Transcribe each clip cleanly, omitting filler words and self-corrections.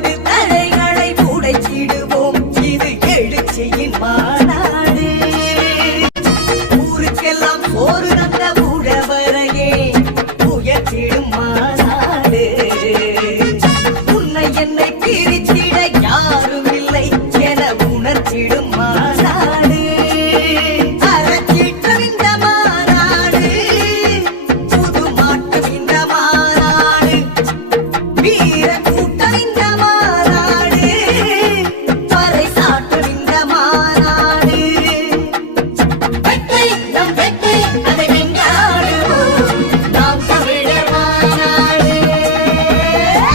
வாழ்வது தடைகளை உடைச்சிடுவோம். இது எழுச்சியின் மாநாடு. ஊருக்கெல்லாம் சோறு தந்த உழவரையே உயர்த்திடும் மாநாடு. உன்னை என்னை பிரித்திட யாரும் இல்லை என உணர்த்திடும் மாநாடு. அறச்சீற்றம் இந்த மாநாடு, புது மாற்றம் இந்த மாநாடு, வீர கூட்டம் இந்த மாநாடு, பறைசாற்றும் இந்த மாநாடு. வெற்றி நம் வெற்றி, அதை வென்றாடுவோம் நாம் தமிழர் மாநாடு.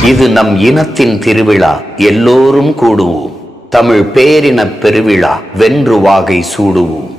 இது நம் இனத்தின் திருவிழா, எல்லோரும் கூடுவோம். தமிழ் பேரினப் பெருவிழா, வென்று வாகை சூடுவோம்.